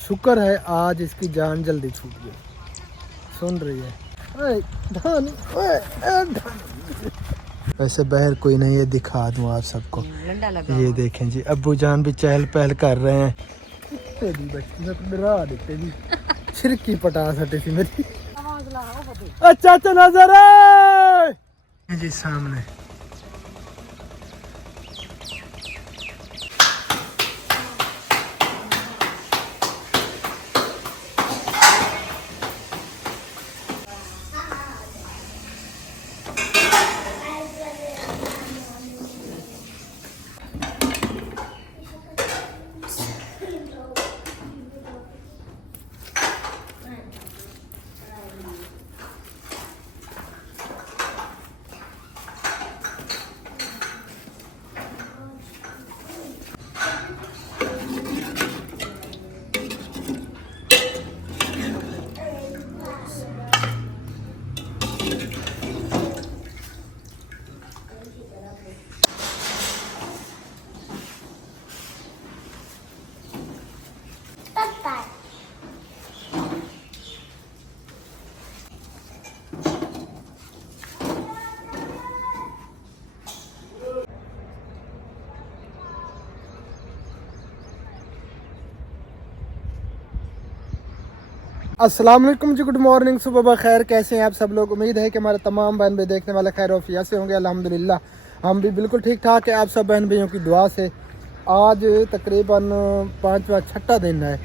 शुक्र है आज इसकी जान जल्दी छूट गई। सुन रही है वैसे बाहर कोई नहीं है, दिखा दूं आप सबको। ये देखें जी, अब्बू जान भी चहल पहल कर रहे हैं। छिरकी पटा सटी थी मेरी। अच्छा अच्छा नजर है जी सामने। अस्सलाम वालेकुम जी, गुड मॉर्निंग, सुबह बखैर। कैसे हैं आप सब लोग? उम्मीद है कि हमारे तमाम बहन भाई देखने वाले खैर वफिया से होंगे। अल्हम्दुलिल्लाह हम भी बिल्कुल ठीक ठाक है, आप सब बहन भाइयों की दुआ से। आज तकरीबन 5वां 6ठा दिन है।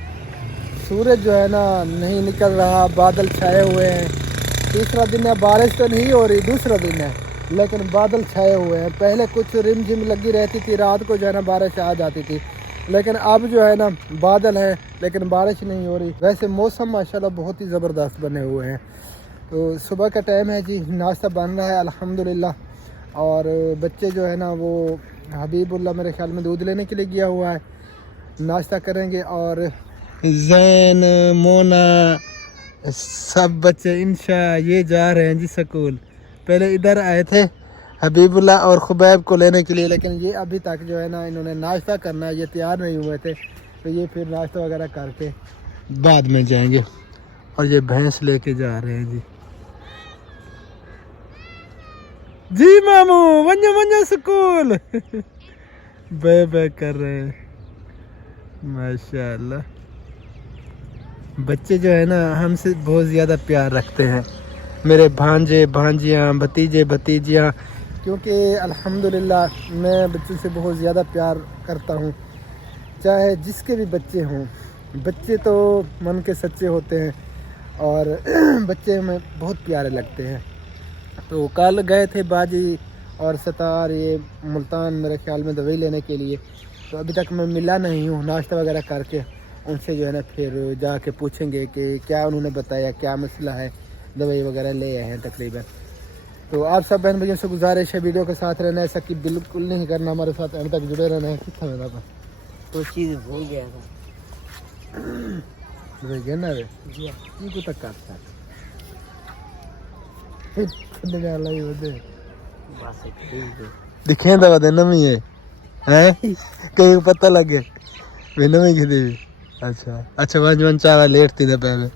सूरज जो है ना नहीं निकल रहा, बादल छाए हुए हैं। तीसरा दिन है, बारिश तो नहीं हो रही, दूसरा दिन है लेकिन बादल छाए हुए हैं। पहले कुछ रिमझिम लगी रहती थी, रात को जो है ना बारिश आ जाती थी, लेकिन अब जो है ना बादल है लेकिन बारिश नहीं हो रही। वैसे मौसम माशाल्लाह बहुत ही ज़बरदस्त बने हुए हैं। तो सुबह का टाइम है जी, नाश्ता बन रहा है अल्हम्दुलिल्लाह। और बच्चे जो है ना वो हबीबुल्लाह मेरे ख्याल में दूध लेने के लिए गया हुआ है, नाश्ता करेंगे। और जैन मोना सब बच्चे इंशा ये जा रहे हैं जी स्कूल। पहले इधर आए थे हबीबुल्लाह और खुबैब को लेने के लिए, लेकिन ये अभी तक जो है ना इन्होंने नाश्ता करना है, ये तैयार नहीं हुए थे। तो ये फिर नाश्ता वगैरह करके बाद में जाएंगे। और ये भैंस लेके जा रहे हैं जी। जी मामू वन्या वन्या स्कूल बे बे कर रहे हैं माशाल्लाह। बच्चे जो है ना हमसे बहुत ज़्यादा प्यार रखते हैं, मेरे भांजे भांजियाँ भतीजे भतीजियाँ, क्योंकि अल्हम्दुलिल्लाह मैं बच्चों से बहुत ज़्यादा प्यार करता हूँ, चाहे जिसके भी बच्चे हों। बच्चे तो मन के सच्चे होते हैं और बच्चे हमें बहुत प्यारे लगते हैं। तो कल गए थे बाजी और सतार ये मुल्तान मेरे ख्याल में दवाई लेने के लिए। तो अभी तक मैं मिला नहीं हूँ। नाश्ता वगैरह करके उनसे जो है ना फिर जाके पूछेंगे कि क्या उन्होंने बताया, क्या मसला है। दवाई वगैरह ले आए हैं तकरीबन। तो आप सब बहन भैया से गुजारिश है वीडियो के साथ रहना, ऐसा कि बिल्कुल नहीं करना, हमारे साथ एंड तक जुड़े रहना है। कितना मेरा पर तो चीज़ भूल गया था ना रे जी को तक काटता दिखे दवा देना भी है कहीं पता लगे बिना में की देवी। अच्छा अच्छा वन चावा लेट थी पहले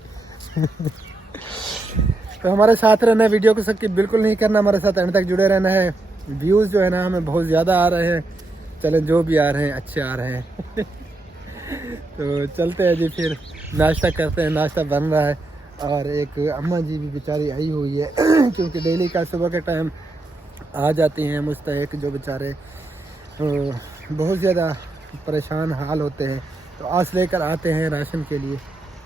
तो हमारे साथ रहना है, वीडियो को सबकी बिल्कुल नहीं करना, हमारे साथ एंड तक जुड़े रहना है। व्यूज़ जो है ना हमें बहुत ज़्यादा आ रहे हैं, चलें जो भी आ रहे हैं अच्छे आ रहे हैं तो चलते हैं जी, फिर नाश्ता करते हैं। नाश्ता बन रहा है और एक अम्मा जी भी बेचारी आई हुई है क्योंकि डेली का सुबह के टाइम आ जाती हैं मुस्तहिक, जो बेचारे बहुत ज़्यादा परेशान हाल होते हैं, तो आस लेकर आते हैं राशन के लिए।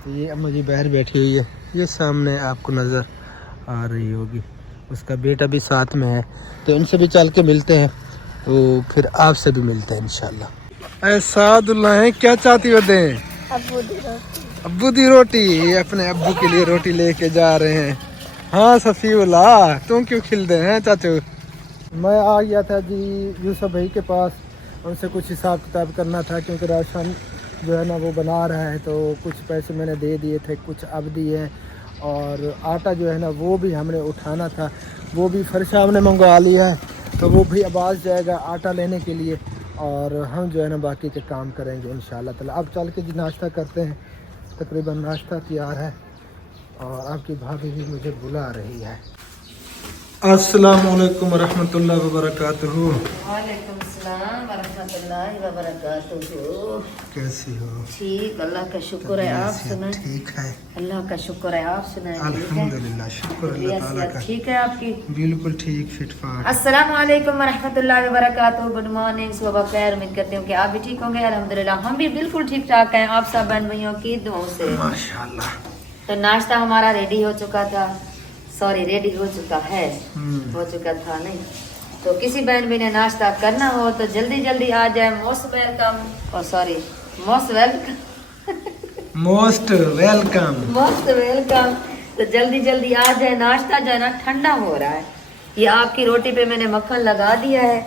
तो ये अम्मा जी बाहर बैठी हुई है, ये सामने आपको नज़र आ रही होगी, उसका बेटा भी साथ में है। तो इनसे भी चल के मिलते हैं, तो फिर आपसे भी मिलते हैं इंशाल्लाह। ऐसादुल्लाह है, क्या चाहती होते हैं? अब्बू दी रोटी। ये अपने अब्बू के लिए रोटी लेके जा रहे हैं। हाँ सफीउल्लाह, तुम क्यों खिलते हैं चाचू? मैं आ गया था जी यूसुफ भाई के पास, उनसे कुछ हिसाब किताब करना था, क्योंकि राशन जो है ना वो बना रहा है। तो कुछ पैसे मैंने दे दिए थे, कुछ अब दिए हैं। और आटा जो है ना वो भी हमने उठाना था, वो भी फर्शा हमने मंगवा लिया है, तो वो भी अब आ जाएगा आटा लेने के लिए। اور ہم جو ہے نا باقی کے کام کریں گے انشاءاللہ تعالی. اب چل کے جی ناشتہ کرتے ہیں. تقریباً ناشتہ تیار ہے اور آپ کی بھابھی بھی مجھے بلا رہی ہے. السلام علیکم ورحمۃ اللہ وبرکاتہ. وعلیکم السلام ورحمۃ اللہ وبرکاتہ. کیسی ہو؟ ٹھیک, اللہ کا شکر ہے. آپ سنائیں. ٹھیک ہے اللہ کا شکر ہے. آپ سنائیں. الحمدللہ, شکر اللہ تعالیٰ کا. ٹھیک ہے آپ کی؟ بالکل ٹھیک, فٹ فاٹ. السلام علیکم ورحمۃ اللہ وبرکاتہ. گڈ مارننگ, صبح بخیر. امید کرتی ہوں کہ آپ بھی ٹھیک ہوں گے. الحمدللہ ہم بھی بالکل ٹھیک ٹھاک ہیں, آپ سب بہن بھائیوں کی دعاؤں سے. ماشاءاللہ. تو ناشتہ ہمارا ریڈی ہو چکا تھا, سوری ریڈی ہو چکا ہے, ہو چکا تھا نہیں. تو کسی بہن بھی نے ناشتہ کرنا ہو تو جلدی جلدی آ جائے. موسٹ ویلکم, اور sorry most welcome, most welcome. Most welcome. تو جلدی جلدی آ جائے. ناشتہ جو ہے نا ٹھنڈا ہو رہا ہے. یہ آپ کی روٹی پہ میں نے مکھن لگا دیا ہے,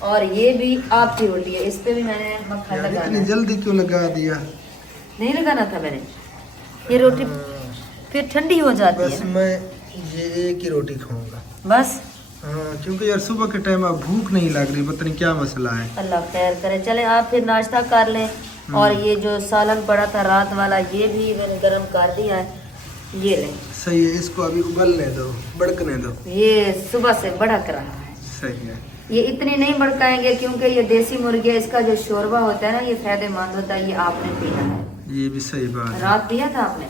اور یہ بھی آپ کی روٹی ہے, اس پہ بھی میں نے مکھن لگا اتنی دیا. جلدی کیوں لگا دیا؟ نہیں لگانا تھا میں نے, یہ روٹی پھر ٹھنڈی ہو جاتی بس ہے. میں یہ ایک ہی روٹی کھاؤں گا بس ہاں, کیونکہ یار صبح کے ٹائم اب بھوک نہیں لگ رہی, پتہ نہیں کیا مسئلہ ہے. اللہ خیر کرے. چلے آپ پھر ناشتہ کر لیں. اور یہ جو سالن پڑا تھا رات والا, یہ بھی میں نے گرم کر دیا ہے. یہ لیں. صحیح ہے, اس کو ابھی ابلنے دو, بڑکنے دو. یہ صبح سے بڑک رہا ہے. صحیح ہے. یہ اتنی نہیں بڑکائیں گے کیونکہ یہ دیسی مرغی ہے, اس کا جو شوربہ ہوتا ہے نا یہ فائدہ مند ہوتا ہے. یہ آپ نے پینا ہے. یہ بھی صحیح بات ہے. رات پیا تھا آپ نے؟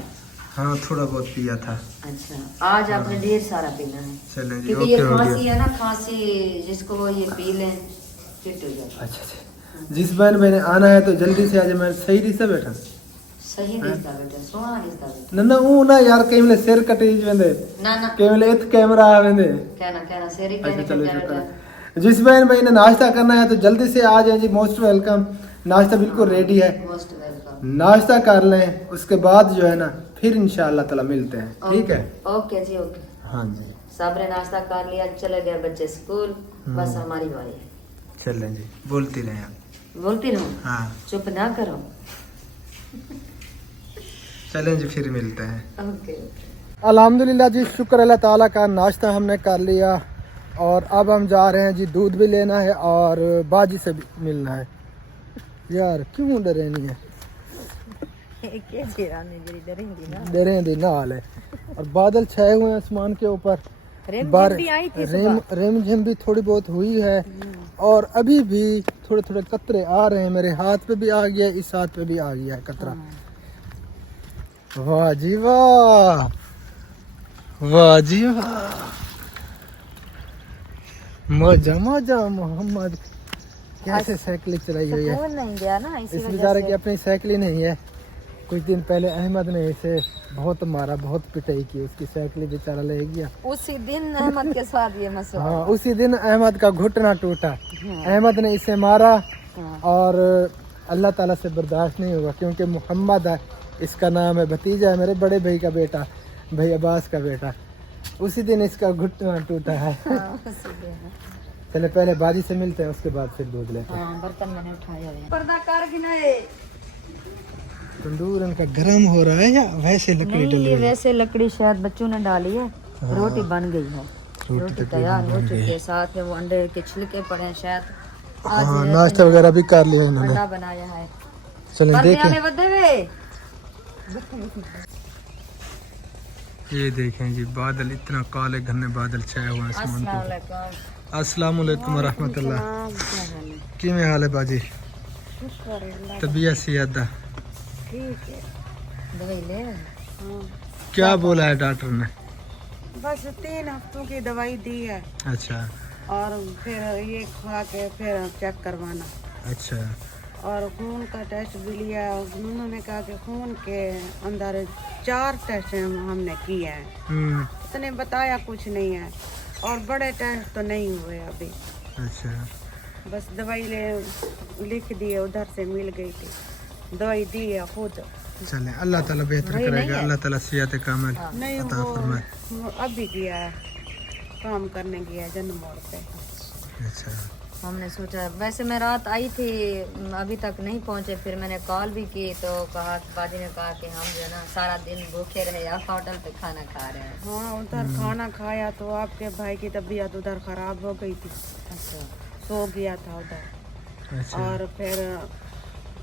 ہاں تھوڑا بہت پیا تھا. اچھا, آج آپ نے ڈھیر سارا پینا ہے. چلیں جی, کیونکہ اوکے یہ ہو کھانسی گیا. ہے نا, کھانسی جس کو یہ پی لیں فٹ ہو جاتا ہے. اچھا اچھا, جس بہن میں نے آنا ہے تو جلدی سے آ جائے. میں صحیح نہیں سے بیٹھا صحیح دیتا بیٹا, سونا دیتا بیٹا. نہ نہ او نہ یار, کہیں ملے سر کٹیج ویندے, نہ نہ کہیں ملے ات کیمرہ آ ویندے. کہنا سیری اچھا کہنے چلو کا شکر بیٹا. ہے. جس بہن بھائی نے ناشتہ کرنا ہے تو جلدی سے آ جائیں جی. Most welcome. ناشتہ بالکل ریڈی ہے, موسٹ ویلکم. ناشتہ کر لیں, اس کے بعد جو ہے نا پھر انشاءاللہ تعالی ملتے ہیں. ٹھیک ہے, اوکے جی, اوکے. ہاں جی. سب نے ناشتہ کر لیا, چلے گئے بچے اسکول. بس ہماری باری ہے. چلیں جی, بولتی رہیں آپ. بولتی رہوں, ہاں چپ نہ کرو. چلیں جی, پھر ملتے ہیں. اوکے. الحمدللہ جی, شکر اللہ تعالیٰ کا. ناشتہ ہم نے کر لیا اور اب ہم جا رہے ہیں جی. دودھ بھی لینا ہے اور باجی سے بھی ملنا ہے. یار کیوں ڈرے نہیں ہے, ڈریں دی نہ حال ہے. اور بادل چھائے ہوئے ہیں آسمان کے اوپر. ریم جھم بھی تھوڑی بہت ہوئی ہے, اور ابھی بھی تھوڑے تھوڑے قطرے آ رہے ہیں. میرے ہاتھ پہ بھی آ گیا, اس ہاتھ پہ بھی آ گیا ہے قطرہ. واہ جی واہ, واہ جی واہ, مزہ مزہ. محمد کیسے سائیکل چلائی ہوئی ہے. نہیں گیا نا, اس بیچارے کی اپنی سائیکل ہی نہیں ہے. کچھ دن پہلے احمد نے اسے بہت مارا, بہت پٹائی کی, اس کی سائیکل بیچارہ لے گیا. اسی دن احمد کے ساتھ یہ مسئلہ. ہاں, اسی دن احمد کا گھٹنا ٹوٹا. احمد نے اسے مارا, اور اللہ تعالیٰ سے برداشت نہیں ہوگا کیونکہ محمد ہے اس کا نام ہے, بھتیجا ہے میرے بڑے بھائی کا بیٹا, بھائی عباس کا بیٹا. اسی دن اس کا گھٹنا ٹوٹا ہے. چلے پہلے باجی سے ملتے ہیں, اس کے بعد پھر دودھ لیتے ہیں. برتن میں نے اٹھایا ہے. پردہ کر بھی نہیں. تندور ان کا گرم ہو رہا ہے یا ویسے لکڑی نہیں, ڈلی یہ ہے؟ ویسے لکڑی شاید بچوں نے ڈالی ہے. روٹی بن گئی ہے, روٹی تیار ہو چکی ہے. ساتھ میں وہ انڈے کے چھلکے پڑے ہیں شاید. ہاں, ناشتہ وغیرہ بھی کر لیا انہوں نے. انڈا بنایا ہے. چلیں دیکھیں. یہ دیکھیں جی, بادل اتنا کالے گھنے بادل چھائے ہوئے ہیں آسمان السلام کے. علیکم. السلام علیکم ورحمۃ اللہ. کی میں حال ہے باجی؟ طبیعت سیادہ ٹھیک ہے. دوائی لے. کیا بولا ہے ڈاکٹر نے؟ بس 3 ہفتوں کی دوائی دی ہے, اچھا اور پھر یہ کھا کے پھر چیک کروانا. اچھا. اور خون کا ٹیسٹ بھی لیا. انہوں نے کہا کہ خون کے اندر 4 ٹیسٹ ہم نے کیے ہیں. اس نے بتایا کچھ نہیں ہے, اور بڑے ٹیسٹ تو نہیں ہوئے ابھی. اچھا. بس دوائی لکھ دی, ادھر سے مل گئی تھی, دوائی دی ہے خود. چلیں, اللہ تعالیٰ بہتر کرے گا. اللہ تعالیٰ صحت کامل نہیں, عطا فرمائے. وہ ابھی گیا ہے, کام کرنے گیا جن موڑ پہ. اچھا. ہم نے سوچا, ویسے میں رات آئی تھی, ابھی تک نہیں پہنچے. پھر میں نے کال بھی کی تو کہا, باجی نے کہا کہ ہم جو ہے نا سارا دن بھوکے رہے, آپ ہوٹل پہ کھانا کھا رہے ہیں. ہاں, ادھر کھانا کھایا تو آپ کے بھائی کی طبیعت ادھر خراب ہو گئی تھی. اچھا. سو گیا تھا ادھر. अच्छा। और फिर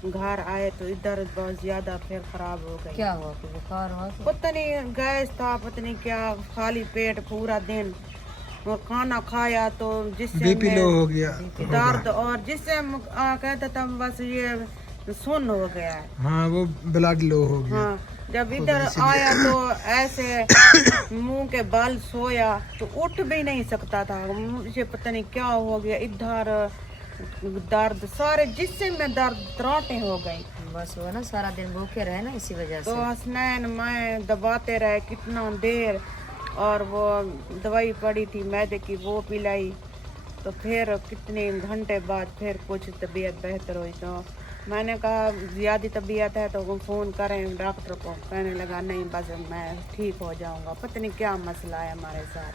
घर आए तो इधर बहुत ज्यादा फिर खराब हो गई। क्या हुआ, कोई बुखार हुआ क्या? पता नहीं गैस था, पता नहीं क्या, खाली पेट पूरा दिन, और खाना खाया तो जिससे बीपी लो हो गया दर्द, और जिससे कहते थे बस ये सुन्न हो गया है। हाँ वो ब्लड लो हो गया। हाँ, जब इधर आया तो ऐसे मुंह के बल सोया तो उठ भी नहीं सकता था, मुझे पता नहीं क्या हो गया, इधर दर्द सारे जिससे में दर्द त्राटे हो गई। बस वो ना सारा दिन भूखे रहे ना, इसी वजह तो से। हसनैन मैं दबाते रहे कितना देर, और वो दवाई पड़ी थी मैदे की वो पिलाई, तो फिर कितने घंटे बाद फिर कुछ तबीयत बेहतर हुई। तो मैंने कहा ज़्यादा तबीयत है तो वो फ़ोन करें डॉक्टर को, कहने लगा नहीं बस मैं ठीक हो जाऊंगा। पता नहीं क्या मसला है हमारे साथ,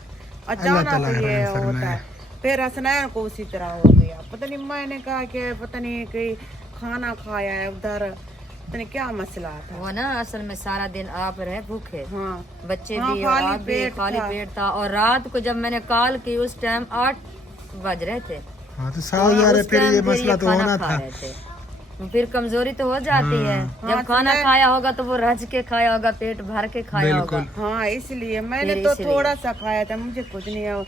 अचानक ये होता है। फिर हसनैन को उसी तरह हो गया, पता नहीं, मैंने कहा कि पता नहीं कि खाना खाया है उधर, पता नहीं क्या मसला था। वो ना असल में सारा दिन आप रहे भूखे, हाँ, बच्चे हाँ, भी और खाली आप भी, पेट खाली था। पेट था। और रात को जब मैंने कॉल की उस टाइम 8 बज रहे थे। हाँ तो समझ आ रहे, उस फिर टाइम ये फिर मसला तो खाना होना खा था। रहे थे। फिर कमजोरी तो हो जाती है, हाँ, जब खाना खाया होगा तो वो रज के खाया होगा, पेट भर के खाया होगा। बिल्कुल। हाँ, इसलिए मैंने फिर तो इसलिए। थोड़ा सा खाया था, मुझे कुछ नहीं है,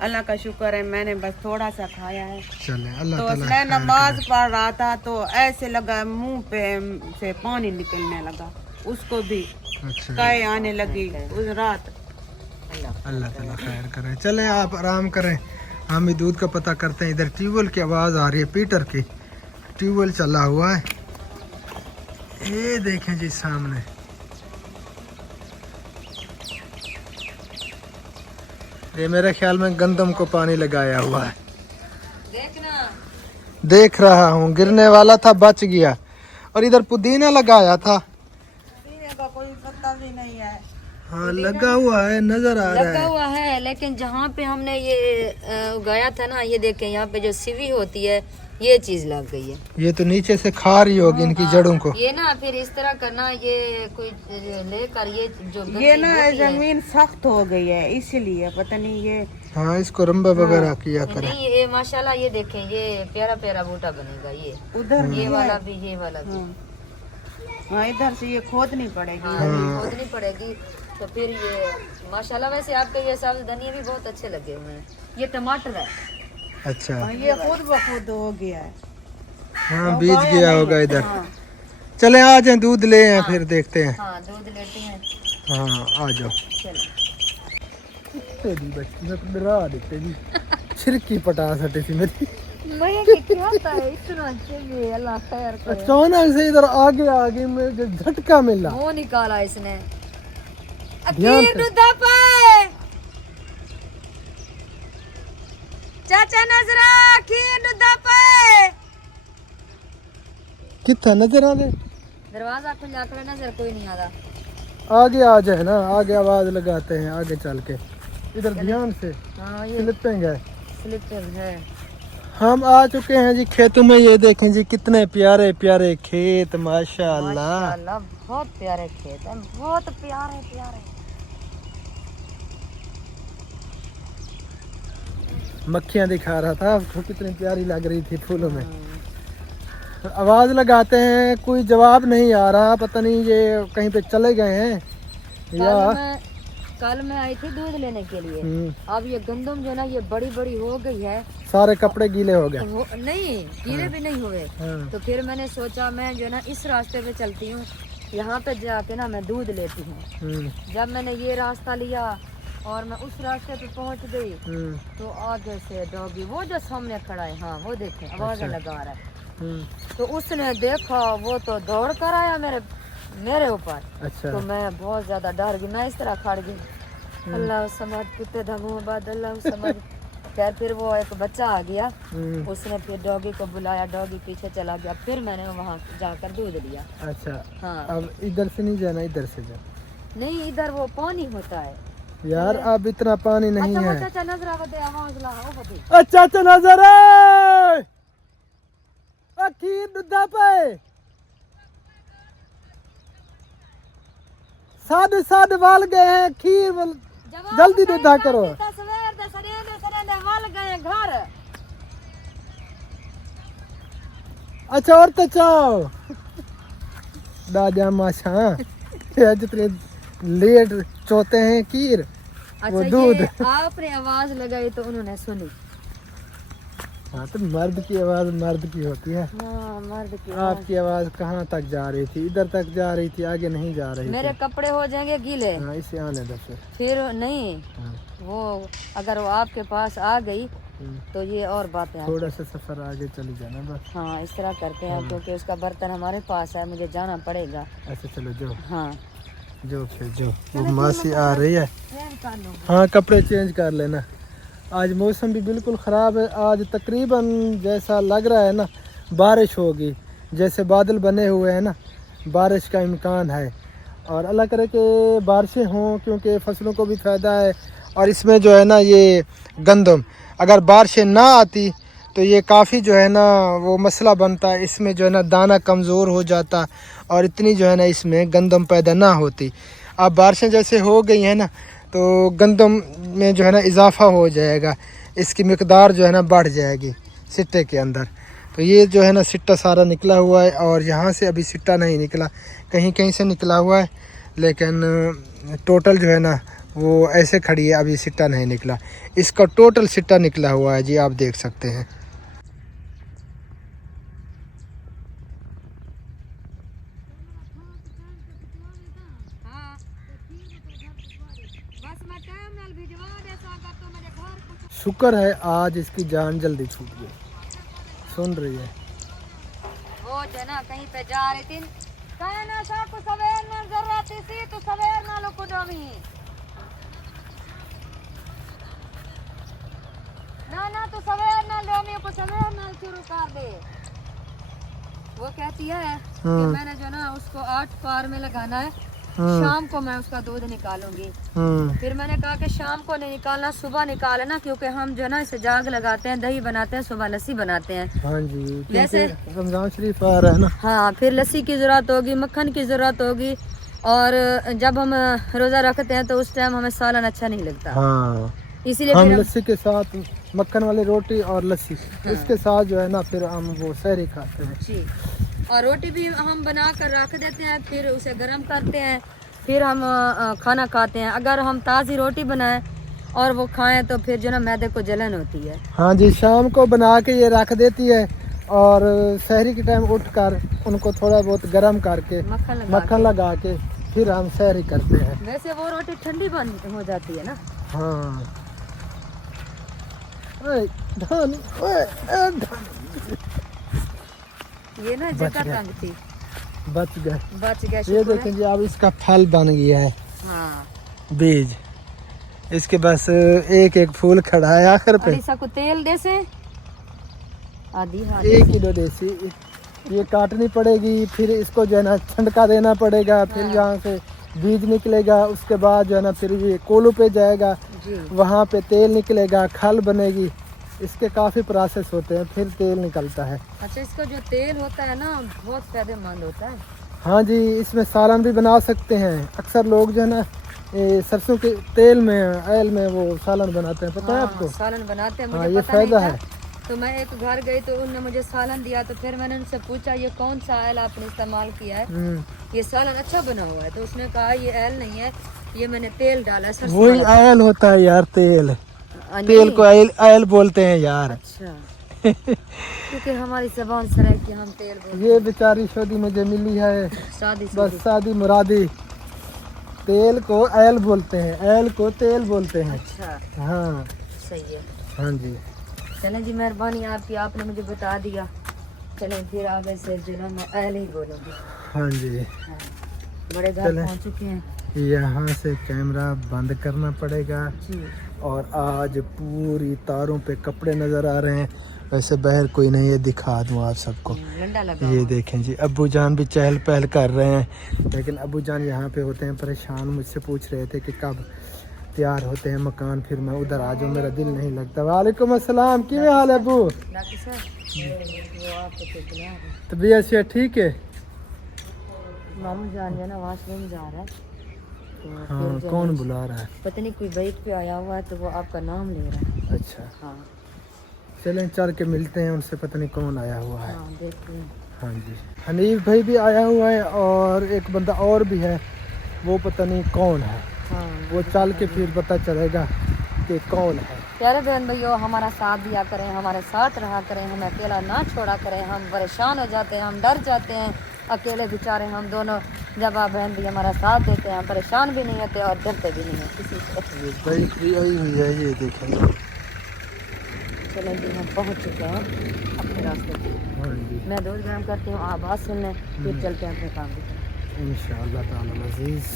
अल्लाह का शुक्र है, मैंने बस थोड़ा सा खाया है। चले अल्लाह तो ताला उसने खैर नमाज करे। पढ़ रहा था तो ऐसे लगा मुंह पे से पानी निकलने लगा, उसको भी अच्छा काय आने लगी उस रात। अल्लाह ताला खैर करे। चलें आप आराम करें, हम भी दूध का पता करते हैं। इधर ट्यूबवेल की आवाज़ आ रही है, पीटर की ट्यूबवेल चला हुआ है, ये देखें जी सामने। ये मेरे ख्याल में गंदम को पानी लगाया हुआ है, देखना। देख रहा हूँ, गिरने वाला था बच गया। और इधर पुदीना लगाया था, का कोई पता भी नहीं है। हाँ लगा हुआ है, नजर आ रहा लगा है। हुआ है, लेकिन जहाँ पे हमने ये उगाया था ना, ये देखें यहाँ पे जो सीवी होती है ये चीज लग गई है। ये तो नीचे से खा रही होगी इनकी जड़ों को। ये ना फिर इस तरह करना, ये कोई लेकर ये जो ये ना होती है, जमीन सख्त हो गई है इसलिए पता नहीं ये। हाँ इसको रंबा वगैरह किया करे। नहीं ये माशाल्लाह, ये देखें ये प्यारा प्यारा बूटा बनेगा। ये उधर ये वाला भी, ये वाला भी। हाँ, इधर से ये खोदनी पड़ेगी। हाँ ये खोदनी पड़ेगी। तो फिर ये माशाल्लाह, वैसे आपके ये सब्ज धनिया भी बहुत अच्छे लगे हुए हैं। ये टमाटर है। अच्छा हाँ, ये खुद ब खुद हो गया है। हाँ बीज गया होगा इधर। हाँ, चले आ जाए, दूध ले आए फिर देखते हैं। हाँ दूध लेते हैं। हाँ आ जाओ। चलो तेरी बच्ची ने तो डरा देते जी, छिरकी पटा सटे थी मेरी। मैं क्या होता है इतना अच्छे भी, अल्लाह खैर करे। अचानक से इधर आगे आगे मुझे झटका मिला। वो निकाला इसने। ध्यान अकीर से। दूधा पे चाचा नजरा, अकीर दूधा पे। कितना नजर आ दे, दरवाजा खुला कर नजर कोई नहीं आ रहा। आगे आ जाए ना, आगे आवाज लगाते हैं आगे चल के। इधर ध्यान से हाँ ये स्लिपिंग है। स्लिपर है। हम आ चुके हैं जी खेतों में, ये देखें जी कितने प्यारे प्यारे खेत, माशाअल्लाह। माशाल्लाह बहुत प्यारे खेत हैं, बहुत प्यारे प्यारे। मक्खियाँ दिखा रहा था आपको, कितनी प्यारी लग रही थी फूलों में। आवाज लगाते हैं, कोई जवाब नहीं आ रहा, पता नहीं ये कहीं पे चले गए हैं या। कल मैं आई थी दूध लेने के लिए। हम्म, अब ये गंदम जो ना ये बड़ी बड़ी हो गई है। सारे कपड़े गीले हो गए। नहीं कीड़े भी नहीं हुए। हाँ, तो फिर मैंने सोचा मैं जो ना इस रास्ते पे चलती हूँ, यहाँ पे जाके ना मैं दूध लेती हूँ। हम्म, जब मैंने ये रास्ता लिया और मैं उस रास्ते पे पहुँच गई, हम्म, तो आगे से डॉगी वो जो सामने खड़ा है, हाँ वो देखे आवाज लगा रहा है। हम्म, तो उसने देखा, वो तो दौड़ कर आया मेरे ऊपर। अच्छा तो मैं बहुत ज्यादा डर गई, मैं इस तरह खड़ गई। अल्लाह समझ, कुत्ते धमू बाद अल्लाह समझ। खैर फिर वो एक बच्चा आ गया, हम्म, उसने फिर डॉगी को बुलाया, डॉगी पीछे चला गया। फिर मैंने वहाँ जाकर दूध लिया। अच्छा। हाँ अब इधर से नहीं जाना, इधर से जा। नहीं, इधर वो पानी होता है यार अब इतना पानी नहीं अच्छा, है। वो चाचा नजर आवत है, हौसला हो बदी। अच्छा अच्छा नजर अखीर दुधा पे साढ़े साढ़े वाल गए हैं खीर जल्दी दुधा करो। सवेर दे सरेंदे सरेंदे वल गए घर। अच्छा और तो चाओ दादा माशा जितने लेट चोते हैं कीर अच्छा वो दूध। ये आपने आवाज लगाई तो उन्होंने सुनी। हाँ तो मर्द की आवाज मर्द की होती है। हाँ मर्द की आपकी आवाज कहाँ तक जा रही थी? इधर तक जा रही थी, आगे नहीं जा रही मेरे थी। कपड़े हो जाएंगे गीले। हाँ इसे आने दो फिर नहीं हाँ। वो अगर वो आपके पास आ गई तो ये और बातें हैं। थोड़ा सा सफर आगे चली जाना बस। हाँ इस तरह करते हैं क्योंकि उसका बर्तन हमारे पास है, मुझे जाना पड़ेगा। ऐसे चलो जो हाँ फिर जो वो मासी आ रही है। चेंज कर लो। हाँ कपड़े चेंज कर लेना। आज मौसम भी बिल्कुल ख़राब है। आज तकरीबन जैसा लग रहा है ना बारिश होगी, जैसे बादल बने हुए हैं ना, बारिश का इम्कान है। और अल्लाह करे कि बारिशें हों क्योंकि फसलों को भी फ़ायदा है। और इसमें जो है ना ये गंदम अगर बारिशें ना आती तो ये काफ़ी जो है ना वो मसला बनता है, इसमें जो है ना दाना कमज़ोर हो जाता और इतनी जो है ना इसमें गंदम पैदा ना होती। अब बारिशें जैसे हो गई हैं ना तो गंदम में जो है ना इजाफा हो जाएगा, इसकी मिकदार जो है ना बढ़ जाएगी सिट्टे के अंदर। तो ये जो है ना सिट्टा सारा निकला हुआ है और यहाँ से अभी सिट्टा नहीं निकला, कहीं कहीं से निकला हुआ है, लेकिन टोटल जो है ना वो ऐसे खड़ी है, अभी सिट्टा नहीं निकला। इसका टोटल सिट्टा निकला हुआ है जी, आप देख सकते हैं। शुक्र है आज इसकी जान जल्दी छूट गई। सुन रही है वो जो ना कहीं पे जा रही थी कहना सा को सवेर ना जरूरत थी तो सवेर ना लो कुडमी ना तो सवेर ना लो मी को सवेर ना शुरू कर दे। वो कहती है कि मैंने जो ना उसको 8 पार में लगाना है, शाम को मैं उसका दूध निकालूंगी। फिर मैंने कहा कि शाम को नहीं निकालना, सुबह निकालना, क्योंकि हम जो ना इसे जाग लगाते हैं, दही बनाते हैं, सुबह लस्सी बनाते हैं। हाँ जी वैसे रमजान शरीफ आ रहा है ना। हाँ फिर लस्सी की जरूरत होगी, मक्खन की जरूरत होगी, और जब हम रोजा रखते हैं तो उस टाइम हमें सालन अच्छा नहीं लगता। हाँ इसीलिए हम फिर लस्सी के साथ मक्खन वाली रोटी और लस्सी इसके साथ जो है ना फिर हम वो सहरी खाते हैं जी। और रोटी भी हम बना कर रख देते हैं, फिर उसे गर्म करते हैं, फिर हम खाना खाते हैं। अगर हम ताज़ी रोटी बनाएं और वो खाएं तो फिर जो ना मैदे को जलन होती है। हाँ जी शाम को बना के ये रख देती है और सहरी के टाइम उठकर उनको थोड़ा बहुत गर्म करके मक्खन लगा के फिर हम सहरी करते हैं। वैसे वो रोटी ठंडी बन हो जाती है ना। हाँ ओए, धन, ओए, धन। ये ना जगह तंग थी, बच गए। ये ये देखें जी अब इसका फल बन गया है। हाँ बीज इसके बस एक एक फूल खड़ा है आखिर पे। अलीसा को तेल दे से आधी 1 किलो देसी ये काटनी पड़ेगी, फिर इसको जो है ना छंडका देना पड़ेगा, फिर यहाँ से बीज निकलेगा, उसके बाद जो है ना फिर ये कोलू पे जाएगा, वहाँ पे तेल निकलेगा, खल बनेगी, इसके काफ़ी प्रोसेस होते हैं, फिर तेल निकलता है। अच्छा इसका जो तेल होता है ना बहुत फायदेमंद होता है। हाँ जी इसमें सालन भी बना सकते हैं। अक्सर लोग जो है ना सरसों के तेल में ऑयल में वो सालन बनाते हैं, पता है आपको? सालन बनाते हैं, हाँ मुझे ये पता फायदा नहीं है। था। तो मैं एक घर गई तो उन्होंने मुझे सालन दिया, तो फिर मैंने उनसे पूछा ये कौन सा ऑयल आपने इस्तेमाल किया है, ये सालन अच्छा बना हुआ है? तो उसने कहा ये ऑयल नहीं है, ये मैंने तेल डाला है सरसों वही वाला। ऑयल होता है यार, तेल नहीं। तेल को ऑयल बोलते हैं यार। अच्छा क्योंकि हमारी जबान सर है कि हम तेल बोलते ये बेचारी शादी मुझे मिली है, हैं। शादी बस शादी मुरादी, तेल को ऑयल बोलते हैं, ऑयल को तेल बोलते हैं। अच्छा हाँ सही है। हाँ जी चलें जी मेहरबानी आपकी, आपने मुझे बता दिया। चलें फिर आगे से जो है मैं ऑयल ही बोलूँगी। हाँ जी हाँ। बड़े घर चलें। पहुँच चुके हैं यहाँ से कैमरा बंद करना पड़ेगा। जी। और आज पूरी तारों पे कपड़े नज़र आ रहे हैं, वैसे बाहर कोई नहीं है, दिखा दूँ आप सबको। लंडा लगा ये देखें जी अब्बू जान भी चहल पहल कर रहे हैं, लेकिन अब्बू जान यहाँ पे होते हैं परेशान, मुझसे पूछ रहे थे कि कब तैयार होते हैं मकान, फिर मैं उधर आ जाऊँ, मेरा दिल नहीं लगता। वालेकुम अस्सलाम, की हाल है अब्बू? डॉक्टर साहब वो आपको कुछ बुला रहे हैं। तबीयत से ठीक है? मामू जान जो है ना वॉशरूम जा रहा है, तो हाँ फिर कौन बुला रहा है? पता नहीं कोई बाइक पे आया हुआ है तो वो आपका नाम ले रहा है। अच्छा हाँ चलें चल के मिलते हैं उनसे, पता नहीं कौन आया हुआ है। हाँ देखते हैं। हाँ जी, हनीफ भाई भी आया हुआ है और एक बंदा और भी है, वो पता नहीं कौन है, हाँ वो चल के फिर पता चलेगा कि कौन है। प्यारे बहन भाइयों, हमारा साथ दिया करें, हमारे साथ रहा करें, हमें अकेला ना छोड़ा करें। हम परेशान हो जाते हैं, हम डर जाते हैं अकेले बेचारे हम दोनों। जब आप बहन भाई हमारा साथ देते हैं, हम परेशान भी नहीं होते और डरते भी नहीं हैं किसी से। ये बाइक भी आई हुई है, ये देखेंगे। चलें जी, हम पहुंच चुके हैं अपने रास्ते पे। हाँ जी, मैं दूध गर्म करती हूँ, आवाज़ सुन लें, फिर चलते हैं अपने काम की तरफ। इंशाअल्लाह ताला अज़ीज़,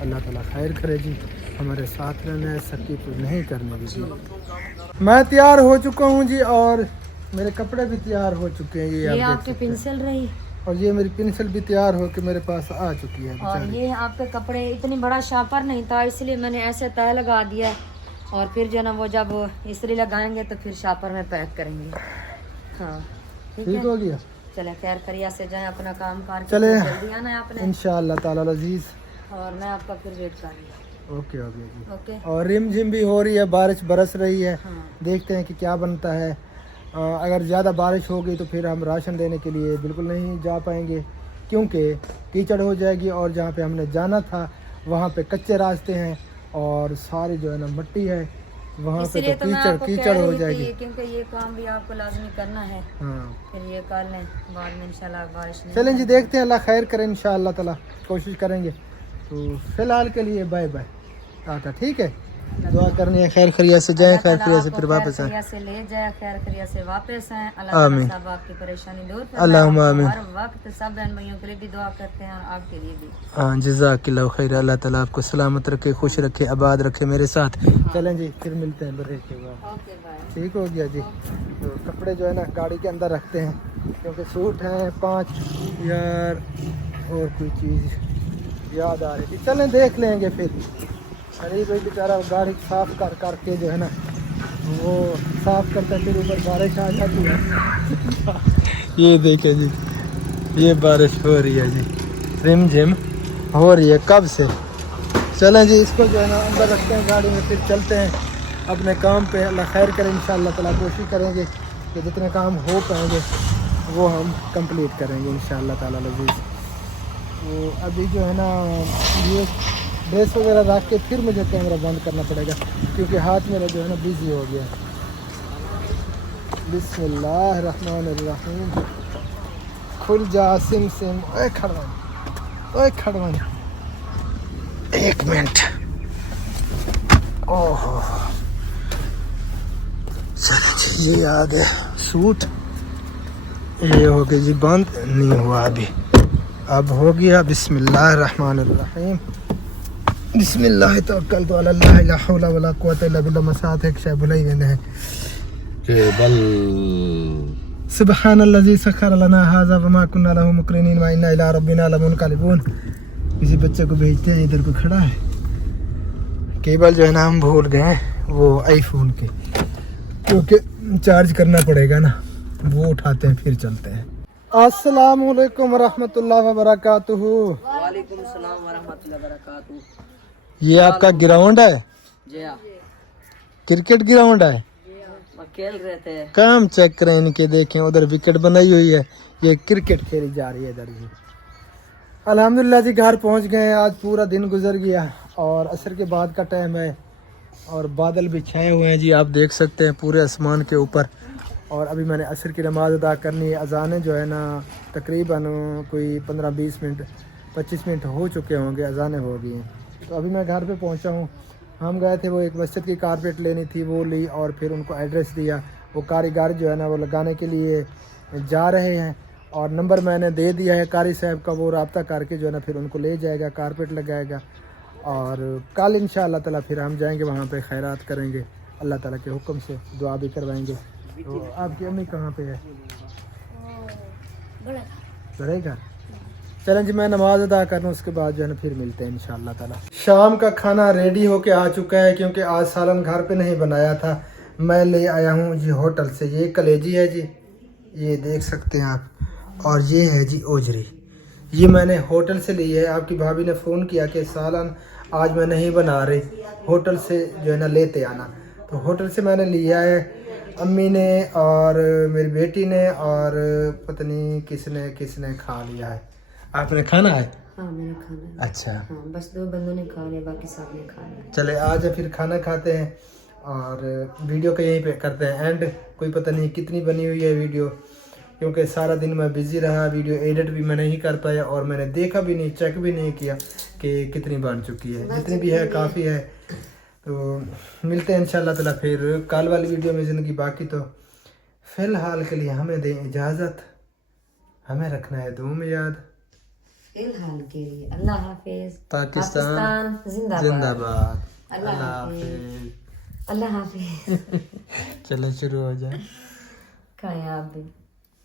अल्लाह ताला खैर करे जी, हमारे साथ रहना है, सख्ती तो नहीं करने दी जी। मैं तैयार हो चुका हूँ जी और मेरे कपड़े भी तैयार हो चुके हैं। ये आप देख आपकी सकते हैं। पेंसिल रही और ये मेरी पेंसिल भी तैयार हो के मेरे पास आ चुकी है और बेचारी। ये आपके कपड़े, इतनी बड़ा शापर नहीं था इसलिए मैंने ऐसे तय लगा दिया है। और फिर जो ना वो जब इस्त्री लगाएंगे तो फिर शापर में पैक करेंगे। हाँ ठीक ठीक है, हो गया। चले खैर खरिया से जाए, अपना काम कार चले। जल्दी आना है आपने, इंशाअल्लाह ताला अज़ीज़। और मैं आपका फिर वेट कर रही हूँ। ओके ओके जी। ओके और रिम झिम भी हो रही है, बारिश बरस रही है। हाँ देखते हैं कि क्या बनता है। अगर ज़्यादा बारिश होगी तो फिर हम राशन देने के लिए बिल्कुल नहीं जा पाएंगे, क्योंकि कीचड़ हो जाएगी और जहाँ पे हमने जाना था वहाँ पे कच्चे रास्ते हैं और सारी जो है ना मिट्टी है, वहाँ पे इसलिए तो तो मैं कीचड़ आपको कह कीचड़ हो रही जाएगी। थी, क्योंकि ये काम भी आपको लाजमी करना है। हाँ फिर ये कर लें, बाद में इंशाल्लाह बारिश नहीं। चलें जी, देखते हैं, अल्लाह खैर करें इंशाअल्लाह ताला, कोशिश करेंगे। तो फिलहाल के लिए बाय बाय, टाटा। ठीक है, दुआ करनी है खैर खरिया से जाए, खैर खरिया से फिर वापस आए। खैर से ले जाए, खैर खरिया से वापस आए। आमीन। सब आपकी परेशानी दूर कर। अल्लाहुम्मा आमीन। हर वक्त सब बहन भाइयों के लिए भी दुआ करते हैं और आपके लिए भी। हाँ, जज़ाकिल्लाह खैर। अल्लाह ताला आपको सलामत रखे, खुश रखे, आबाद रखे मेरे साथ। चलें जी, फिर मिलते हैं ब्रेक के बाद। Okay bye. ठीक हो गया जी। तो कपड़े जो है ना गाड़ी के अंदर रखते हैं, क्योंकि सूट हैं 5 यार, और कोई चीज़ याद आ रही थी, चलें देख लेंगे फिर। अरे भाई बेचारा गाड़ी साफ कर करके जो है ना वो साफ करता, फिर ऊपर बारिश आ जाती है। ये देखें जी, ये बारिश हो रही है जी, रिम झिम हो रही है कब से। चलें जी, इसको जो है ना अंदर रखते हैं गाड़ी में, फिर चलते हैं अपने काम पे। अल्लाह खैर करें इंशाअल्लाह ताला, कोशिश करेंगे कि जितने काम हो पाएंगे वो हम कंप्लीट करेंगे इंशाअल्लाह ताला अज़ीज़। तो अभी जो है ना ये ड्रेस वगैरह रख के फिर मुझे कैमरा बंद करना पड़ेगा, क्योंकि हाथ मेरा जो है ना बिज़ी हो गया। बिस्मिल्लाहिर्रहमानिर्रहीम। खुल जा सिम सिम। ओए खड़वानी, एक मिनट। ओहो, चलो जी, ये याद है सूट, ये हो गया जी बंद, नहीं हुआ अभी, अब हो गया। बिस्मिल्लाहिर्रहमानिर्रहीम। बिस्मिल्लाह तवक्कलतु अल्लाह, ला हौला वला कुव्वता इल्ला बिल्लाह। मसात एक शय भुलाई वेंदे हैं। केवल सुब्हानल्लज़ी सखर लना हाज़ा वमा कुन्ना लहू मुक़रिनीन व इन्ना इला रब्बिना लमुनक़लिबून। किसी बच्चे को भेजते हैं, इधर को खड़ा है। केबल जो है ना हम भूल गए हैं वो आईफोन के, क्योंकि चार्ज करना पड़ेगा ना, वो उठाते हैं फिर चलते हैं। अस्सलामु अलैकुम वरहमतुल्लाहि वबरकातुहू। वालेकुम सलाम वरहमतुल्लाहि वबरकातुहू। ये आपका ग्राउंड है? जी हाँ, क्रिकेट ग्राउंड है? खेल रहे थे। काम चेक करें इनके, देखें उधर विकेट बनाई हुई है, ये क्रिकेट खेली जा रही है इधर जी। अल्हम्दुलिल्लाह जी, घर पहुंच गए। आज पूरा दिन गुजर गया और असर के बाद का टाइम है और बादल भी छाए हुए हैं जी, आप देख सकते हैं पूरे आसमान के ऊपर। और अभी मैंने असर की नमाज़ अदा करनी है। अज़ानें जो है ना तकरीबन कोई 15-20 मिनट 25 मिनट हो चुके होंगे, अज़ानें हो गई हैं। तो अभी मैं घर पे पहुंचा हूँ। हम गए थे, वो एक मस्जिद की कारपेट लेनी थी, वो ली और फिर उनको एड्रेस दिया। वो कारीगर जो है ना वो लगाने के लिए जा रहे हैं और नंबर मैंने दे दिया है कारी साहब का, वो रब्ता करके जो है ना फिर उनको ले जाएगा, कारपेट लगाएगा। और कल इंशाअल्लाह ताला फिर हम जाएंगे वहाँ पे, खैरात करेंगे, अल्लाह ताला के हुक्म से दुआ भी करवाएंगे। तो आपकी अम्मी कहाँ पे है? बड़े घर। चलें जी, मैं नमाज अदा कर लूँ, उसके बाद जो है ना फिर मिलते हैं इंशाअल्लाह ताला। शाम का खाना रेडी होके आ चुका है, क्योंकि आज सालन घर पे नहीं बनाया था, मैं ले आया हूँ जी होटल से। ये कलेजी है जी, ये देख सकते हैं आप, और ये है जी ओजरी, ये मैंने होटल से ली है। आपकी भाभी ने फ़ोन किया कि सालन आज मैं नहीं बना रही, होटल से जो है ना लेते आना, तो होटल से मैंने लिया है। امی نے اور میری بیٹی نے اور پتہ نہیں کس نے کھا لیا ہے. آپ نے کھانا ہے؟ ہاں میں نے کھانا ہے. اچھا ہاں بس 2 بندوں نے کھا لیا, باقی سب نے کھا لیا. چلے آج پھر کھانا کھاتے ہیں اور ویڈیو کا یہیں پہ کرتے ہیں اینڈ. کوئی پتہ نہیں کتنی بنی ہوئی ہے ویڈیو, کیونکہ سارا دن میں بزی رہا, ویڈیو ایڈٹ بھی میں نہیں کر پایا اور میں نے دیکھا بھی نہیں, چیک بھی نہیں کیا کہ کتنی بن چکی ہے. جتنی بھی ہے کافی ہے. تو ملتے ہیں انشاءاللہ تعالیٰ پھر کل والی ویڈیو میں زندگی باقی. تو فی الحال کے لیے ہمیں دیں اجازت, ہمیں رکھنا ہے دعاؤں میں یاد. فی الحال کے لیے اللہ حافظ. پاکستان زندہ باد. اللہ حافظ. اللہ حافظ. چلو شروع ہو جائے. کھائیں آپ بھی.